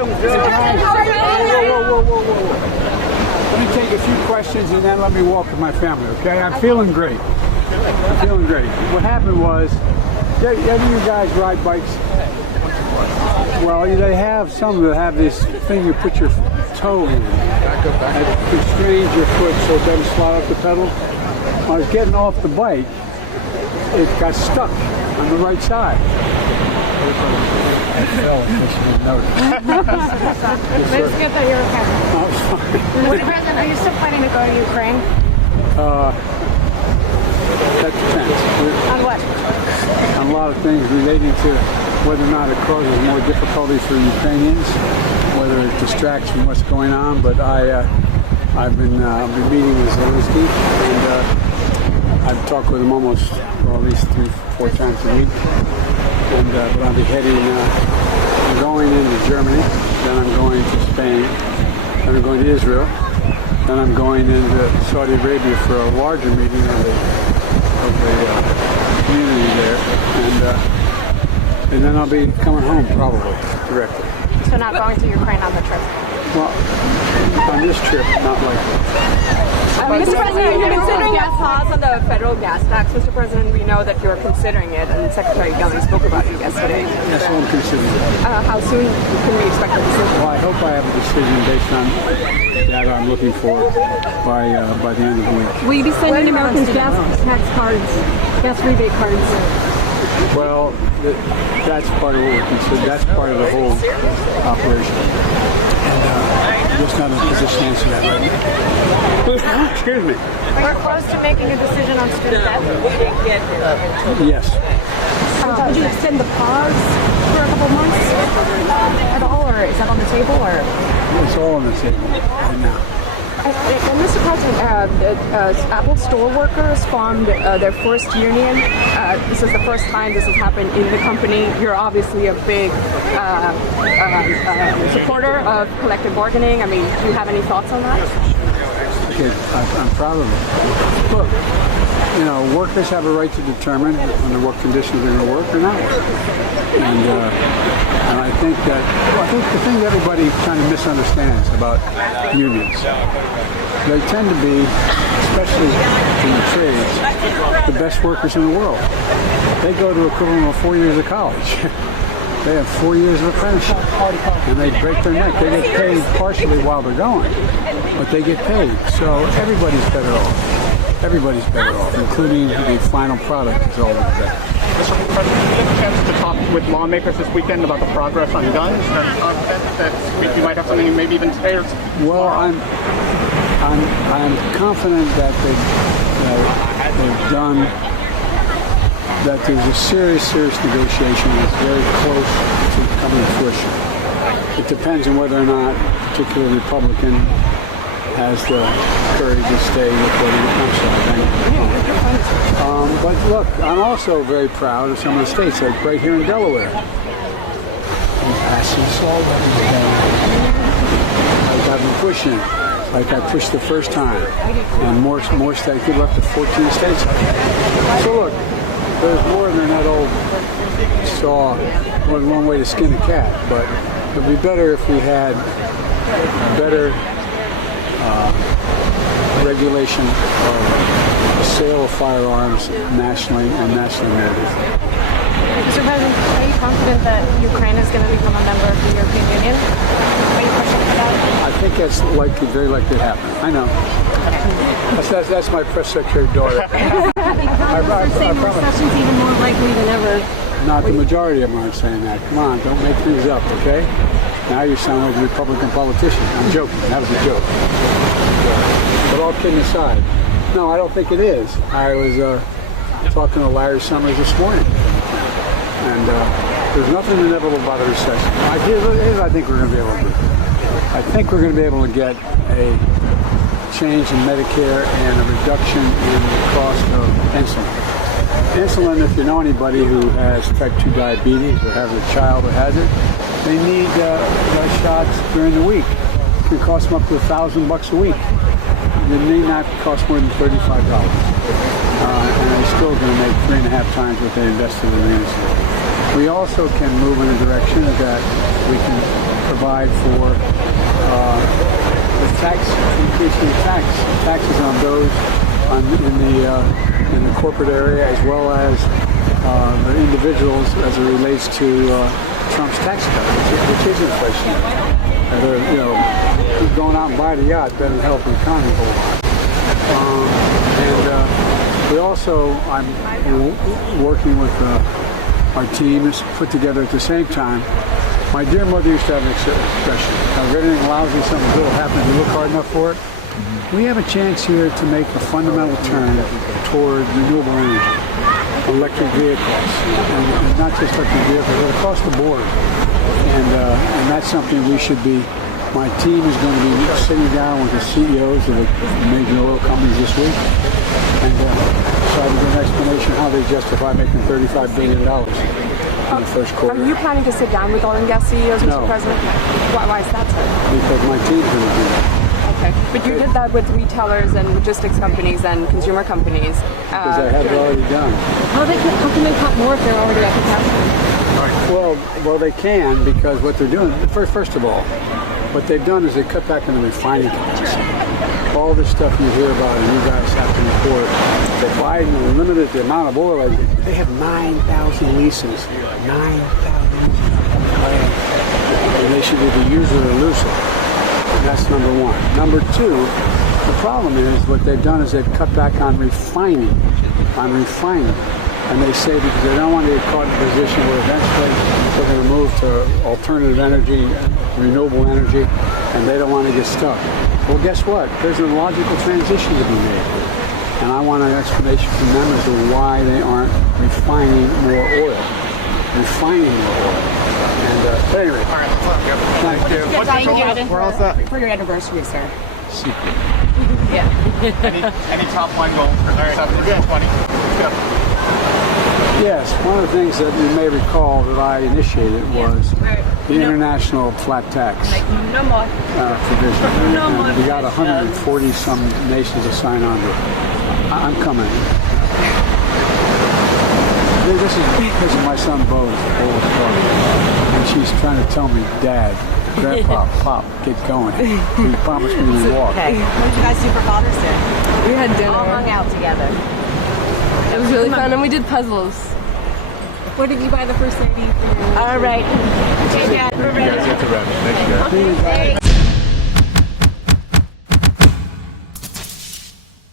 Let me take a few questions and then let me walk with my family, okay? I'm feeling great. What happened was, any of you guys ride bikes? Well, they have some that have this thing you put your toe in. It constrains your foot so it doesn't slide off the pedal. When I was getting off the bike, it got stuck on the right side. It's good that you're okay. Mr. President, are you still planning to go to Ukraine? That depends. On what? On a lot of things relating to whether or not it causes more difficulty for Ukrainians, whether it distracts from what's going on. But I've been meeting with Zelensky, and I've talked with him almost, well, at least 3-4 times a week. And but I'll be heading. I'm going into Germany, then I'm going to Spain, then I'm going to Israel, then I'm going into Saudi Arabia for a larger meeting of the community there, and then I'll be coming home probably directly. So not going to Ukraine on the trip? Well, on this trip, not likely. Mr. President, are you considering a pause on the federal gas tax? Mr. President, we know that you're considering it, and Secretary Gelling spoke about it yesterday. Yes, I'm considering it. How soon can we expect a decision? Well, I hope I have a decision based on data I'm looking for by the end of the week. Will you be sending Americans gas tax cards, gas rebate cards? Well, that's part of what we're considering. That's part of the whole operation. And I'm just not in a position to answer that right now. Excuse me. We're close to making a decision on student debt. Yes. Would you extend the pause for a couple months at all, or is that on the table? Or It's all on the table right now. And Mr. President, Apple store workers formed their first union. This is the first time this has happened in the company. You're obviously a big supporter of collective bargaining. I mean, do you have any thoughts on that? Okay, I'm proud of it. Look, workers have a right to determine under what conditions they're going to work or not work. And I think the thing that everybody kind of misunderstands about unions, they tend to be, especially in the trades, the best workers in the world. They go to equivalent of 4 years of college. They have 4 years of apprenticeship, and they break their neck. They get paid partially while they're going, but they get paid. So everybody's better off. Everybody's better off, including the final product is always better. Mr. President, did you get a chance to talk with lawmakers this weekend about the progress on guns? That you might have something maybe even today? Well, I'm confident that they've done. That there's a serious negotiation that's very close to coming to fruition. It depends on whether or not a particular Republican has the courage to stay with what but look, I'm also very proud of some of the states, like right here in Delaware. We passed this already. Like I've been pushing, like I pushed the first time, and more states. Good luck to 14 states. So look. There's more than that old saw, one way to skin a cat, but it would be better if we had better regulation of the sale of firearms nationally and nationally mandated. Mr. President, are you confident that Ukraine is going to become a member of the European Union? Are you pushing for that? I think that's very likely to happen. I know. That's my press secretary daughter. I promise. Recession's even more likely than ever. Not the majority of them aren't saying that. Come on, don't make things up, okay? Now you sound like a Republican politician. I'm joking. That was a joke. But all kidding aside, no, I don't think it is. I was talking to Larry Summers this morning, and there's nothing inevitable about a recession. Here's what I think we're going to be able to do. I think we're going to be able to get a change in Medicare and a reduction in the cost of insulin. Insulin, if you know anybody who has type 2 diabetes or has a child who has it, they need shots during the week. It can cost them up to $1,000 a week. It may not cost more than $35. And they're still going to make 3.5 times what they invested in the insulin. We also can move in a direction that we can provide for the tax, increasing taxes on those in the corporate area, as well as the individuals as it relates to Trump's tax cut, which is inflationary. Who's going out and buying a yacht doesn't help the economy a whole lot. We also, I'm working with our team is put together at the same time. My dear mother used to have an expression, if anything lousy, something good will happen if you look hard enough for it. We have a chance here to make a fundamental turn toward renewable energy, electric vehicles, and not just electric vehicles, but across the board. And that's something we should be. My team is going to be sitting down with the CEOs of the major oil companies this week and try to get an explanation how they justify making $35 billion in the first quarter. Are you planning to sit down with oil and gas CEOs, Mr. President? Why is that so? Because my team's going to do that. Okay. But you did that with retailers and logistics companies and consumer companies. Because I had it already done. How can they cut more if they're already at capacity? Well, they can, because what they're doing, first of all, what they've done is they cut back on the refining capacity. All this stuff you hear about and you guys have to report, that Biden limited the amount of oil. They have 9,000 leases. 9,000 leases. And they should either use it or lose it. That's number one. Number two, the problem is what they've done is they've cut back on refining. And they say because they don't want to get caught in a position where eventually they're going to move to alternative energy, renewable energy, and they don't want to get stuck. Well, guess what? There's a logical transition to be made. And I want an explanation from them as to why they aren't refining more oil. And anyway. All right, thank you. We're all set. For your anniversary, sir. Secret. Any top line goals for 2020? Let's go. Yes, one of the things that you may recall that I initiated was the international flat tax provision. And we got 140 some nations to sign on to it. I'm coming. This is my son Bo's oldest daughter, and she's trying to tell me, Dad, Grandpa, Pop, get going. He promised me we'd walk. Okay. What did you guys do for Father's Day? We had dinner. All hung out together. It was really fun, and we did puzzles. What did you buy the first lady? All right. Okay, Dad, we're ready. Get the rabbit. Thank you, guys. There you